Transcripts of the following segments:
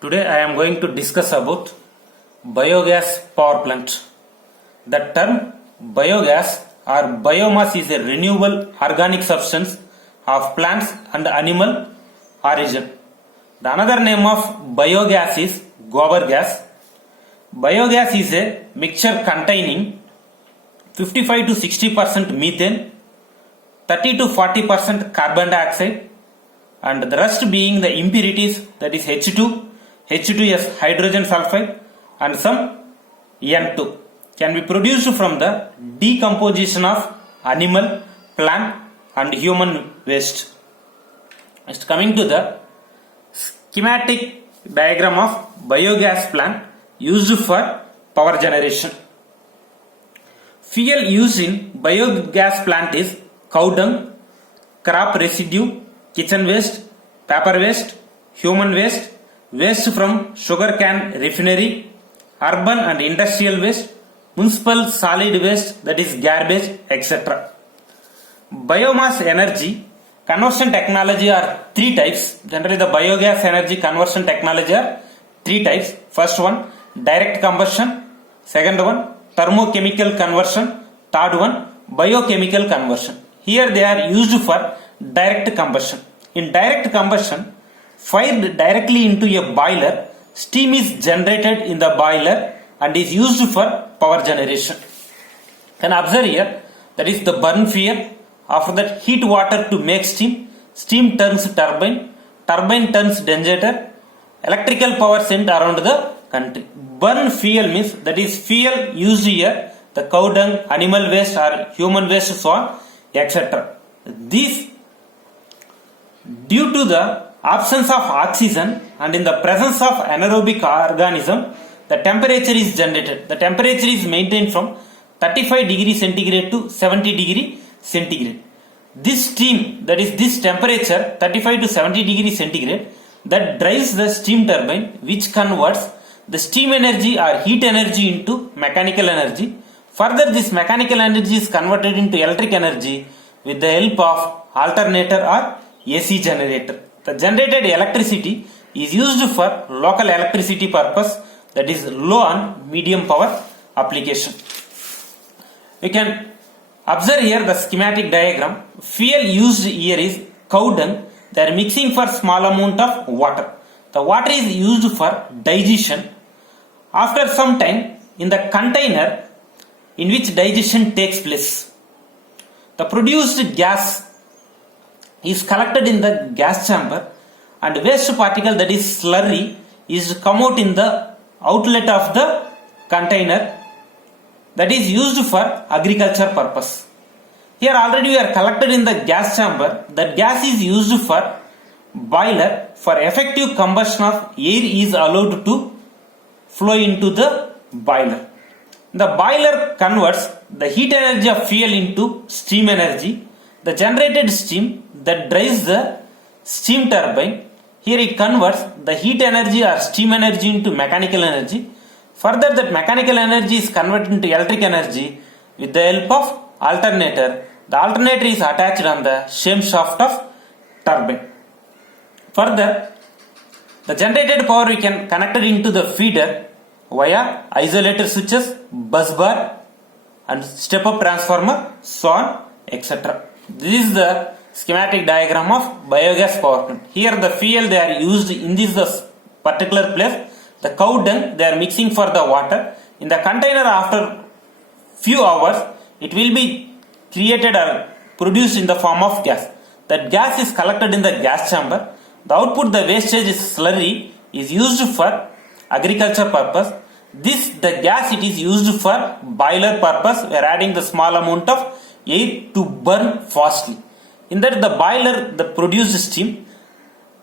Today I am going to discuss about biogas power plant. The term biogas or biomass is a renewable organic substance of plants and animal origin. The another name of biogas is gobar gas. Biogas is a mixture containing 55 to 60% methane, 30 to 40% carbon dioxide, and the rest being the impurities, that is H2, H2S hydrogen sulfide, and some N2 can be produced from the decomposition of animal, plant and human waste. Next, coming to the schematic diagram of biogas plant used for power generation. Fuel used in biogas plant is cow dung, crop residue, kitchen waste, paper waste, human waste, waste from sugar cane refinery, urban and industrial waste, municipal solid waste, that is garbage, etc. Biomass energy conversion technology are three types. Generally the biogas energy conversion technology are three types. First one, direct combustion. Second one, thermochemical conversion. Third one, biochemical conversion. Here they are used for direct combustion. In direct combustion, fired directly into a boiler, steam is generated in the boiler and is used for power generation. Can observe here, that is the burn fuel. After that, heat water to make steam. Steam turns turbine. Turbine turns generator. Electrical power sent around the country. Burn fuel means that is fuel used here, the cow dung, animal waste or human waste, so on, etc. This, due to the absence of oxygen and in the presence of anaerobic organism, the temperature is generated. The temperature is maintained from 35 degree centigrade to 70 degree centigrade. This steam, that is this temperature 35 to 70 degree centigrade, that drives the steam turbine, which converts the steam energy or heat energy into mechanical energy. Further, this mechanical energy is converted into electric energy with the help of alternator or AC generator. The generated electricity is used for local electricity purpose, that is low and medium power application. We can observe here the schematic diagram. Fuel used here is cow dung. They are mixing for small amount of water. The water is used for digestion. After some time, in the container in which digestion takes place, the produced gas is collected in the gas chamber and waste particle, that is slurry, is come out in the outlet of the container, that is used for agriculture purpose. Here already we are collected in the gas chamber. That gas is used for boiler. For effective combustion of air is allowed to flow into the boiler. The boiler converts the heat energy of fuel into steam energy. The generated steam that drives the steam turbine, here it converts the heat energy or steam energy into mechanical energy. Further, that mechanical energy is converted into electric energy with the help of alternator. The alternator is attached on the same shaft of turbine. Further, the generated power we can connect it into the feeder via isolator switches, bus bar and step up transformer, so on, etc. This is the schematic diagram of biogas power plant. Here the fuel they are used in this particular place. The cow dung they are mixing for the water. In the container, after few hours, it will be created or produced in the form of gas. That gas is collected in the gas chamber. The output, the wastage is slurry, is used for agriculture purpose. The gas it is used for boiler purpose. We are adding the small amount of air to burn fastly. In that the boiler, the produced steam,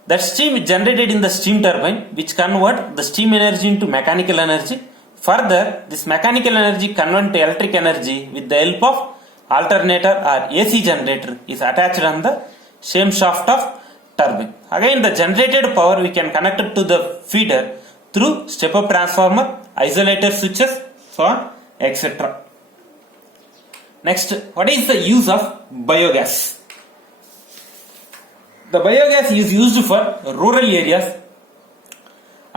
that steam is generated in the steam turbine, which convert the steam energy into mechanical energy. Further, this mechanical energy convert to electric energy with the help of alternator or AC generator is attached on the same shaft of turbine. Again, the generated power we can connect it to the feeder through step-up transformer, isolator switches, so on, etc. Next, what is the use of biogas? The biogas is used for rural areas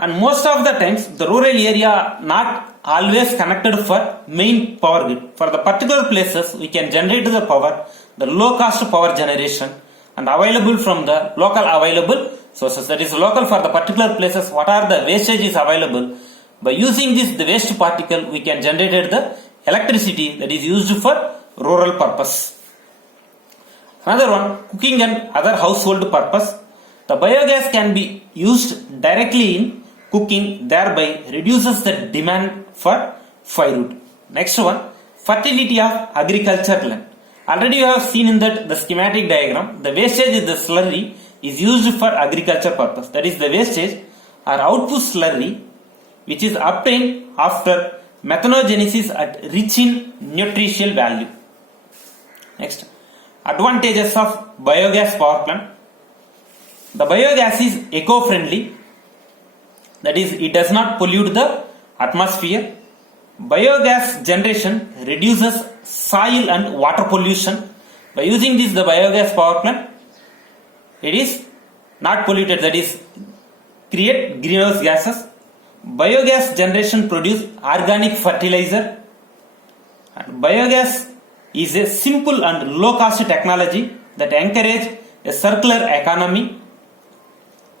and most of the times the rural area not always connected for main power grid. For the particular places we can generate the power, the low cost power generation and available from the local available sources. That is local for the particular places, what are the wastage is available. By using this the waste particle we can generate the electricity that is used for rural purpose. Another one, cooking and other household purpose. The biogas can be used directly in cooking, thereby reduces the demand for firewood. Next one, fertility of agriculture land. Already you have seen in that the schematic diagram, the wastage is the slurry is used for agriculture purpose. That is the wastage or output slurry which is obtained after methanogenesis at rich in nutritional value. Next, advantages of biogas power plant. The biogas is eco-friendly, that is it does not pollute the atmosphere. Biogas generation reduces soil and water pollution. By using this the biogas power plant, it is not polluted, that is create greenhouse gases. Biogas generation produce organic fertilizer. And biogas is a simple and low cost technology that encourage a circular economy.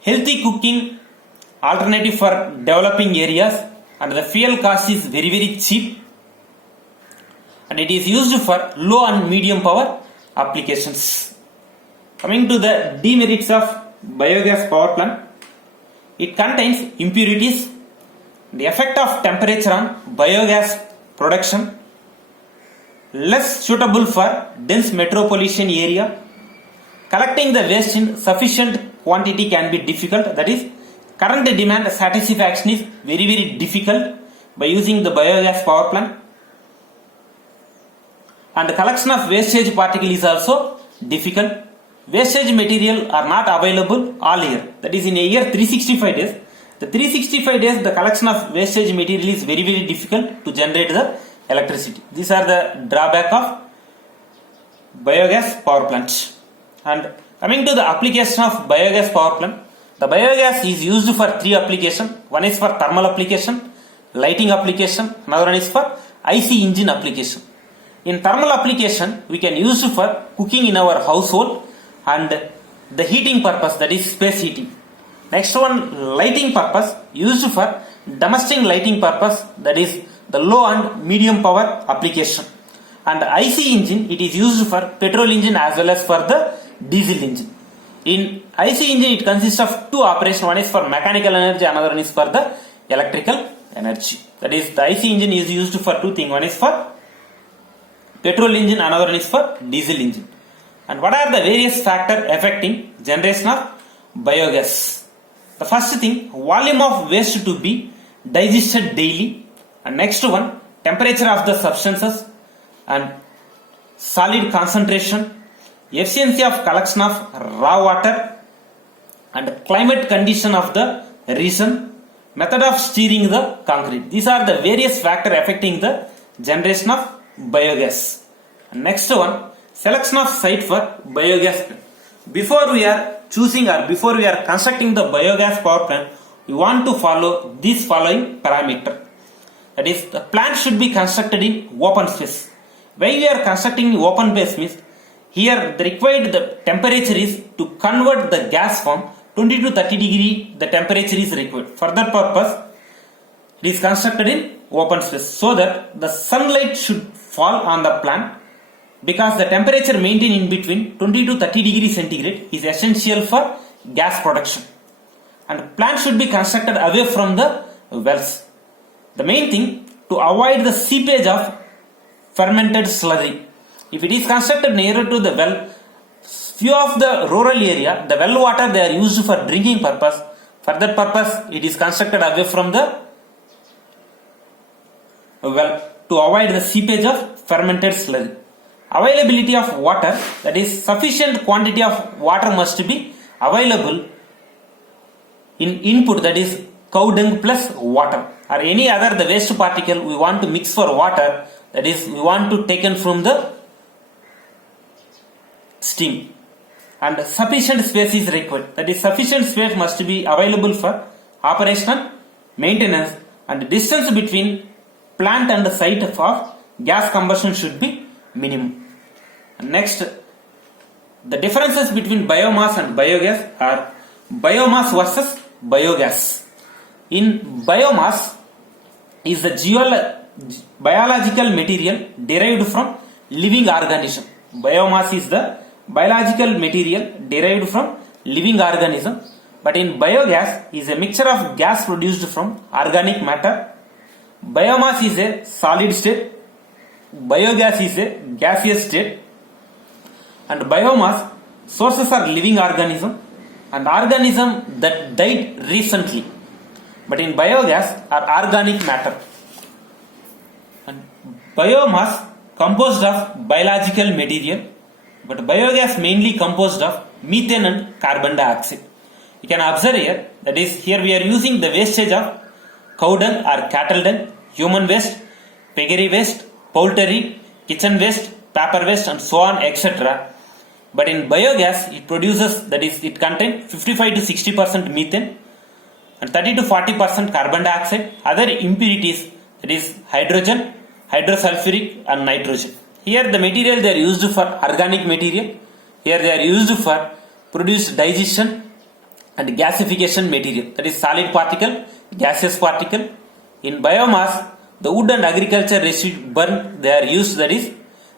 Healthy cooking alternative for developing areas, and the fuel cost is very cheap, and it is used for low and medium power applications. Coming to the demerits of biogas power plant, it contains impurities, the effect of temperature on biogas production, less suitable for dense metropolitan area, collecting the waste in sufficient quantity can be difficult, that is current demand satisfaction is very difficult by using the biogas power plant, and collection of wastage particle is also difficult. Wastage material are not available all year, that is in a year 365 days. The 365 days the collection of wastage material is very difficult to generate the electricity. These are the drawback of biogas power plant. And coming to the application of biogas power plant, the biogas is used for three applications. One is for thermal application, lighting application, another one is for IC engine application. In thermal application we can use for cooking in our household and the heating purpose, that is space heating. Next one, lighting purpose, used for domestic lighting purpose, that is the low and medium power application. And IC engine, it is used for petrol engine as well as for the diesel engine. In IC engine it consists of two operations, one is for mechanical energy, another one is for the electrical energy. That is the IC engine is used for two things, one is for petrol engine, another one is for diesel engine. And what are the various factors affecting generation of biogas? The first thing, volume of waste to be digested daily, and next one, temperature of the substances and solid concentration, efficiency of collection of raw water, and climate condition of the region, method of steering the concrete. These are the various factors affecting the generation of biogas. And next one, selection of site for biogas plant. Before we are choosing or before we are constructing the biogas power plant, we want to follow these following parameter. That is, the plant should be constructed in open space. Why we are constructing open space means, here the required the temperature is to convert the gas from 20 to 30 degree, the temperature is required. For that purpose it is constructed in open space, so that the sunlight should fall on the plant, because the temperature maintained in between 20 to 30 degree centigrade is essential for gas production. And plant should be constructed away from the wells. The main thing, to avoid the seepage of fermented slurry. If it is constructed nearer to the well, few of the rural area, the well water they are used for drinking purpose. For that purpose it is constructed away from the well to avoid the seepage of fermented slurry. Availability of water, that is sufficient quantity of water must be available in input, that is cow dung plus water or any other the waste particle we want to mix for water, that is we want to taken from the steam, and sufficient space is required, that is sufficient space must be available for operational, maintenance, and distance between plant and the site for gas combustion should be minimum. Next, the differences between biomass and biogas are biomass versus biogas. In biomass is the biological material derived from living organism. Biomass is the biological material derived from living organism, but in biogas is a mixture of gas produced from organic matter. Biomass is a solid state, biogas is a gaseous state, and biomass sources are living organism and organism that died recently, but in biogas are organic matter. And biomass composed of biological material, but biogas mainly composed of methane and carbon dioxide. You can observe here, that is, here we are using the wastage of cow dung or cattle dung, human waste, piggery waste, poultry, kitchen waste, paper waste, and so on, etc. But in biogas, it produces, that is, it contains 55 to 60% methane and 30 to 40% carbon dioxide, other impurities, that is hydrogen, hydrosulfuric, and nitrogen. Here the material they are used for organic material. Here they are used for produce digestion and gasification material, that is solid particle, gaseous particle. In biomass, the wood and agriculture residue burn they are used, that is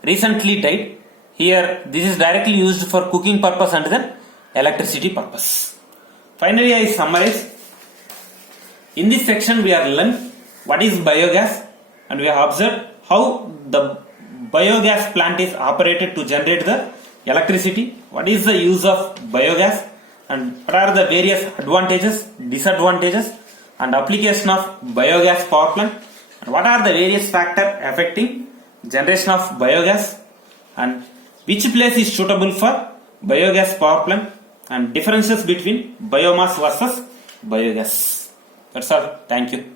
recently died. Here this is directly used for cooking purpose and then electricity purpose. Finally, I summarize. In this section we are learned what is biogas, and we have observed how the biogas plant is operated to generate the electricity, what is the use of biogas, and what are the various advantages, disadvantages, and application of biogas power plant, and what are the various factors affecting generation of biogas, and which place is suitable for biogas power plant, and differences between biomass versus biogas. That's all. Thank you.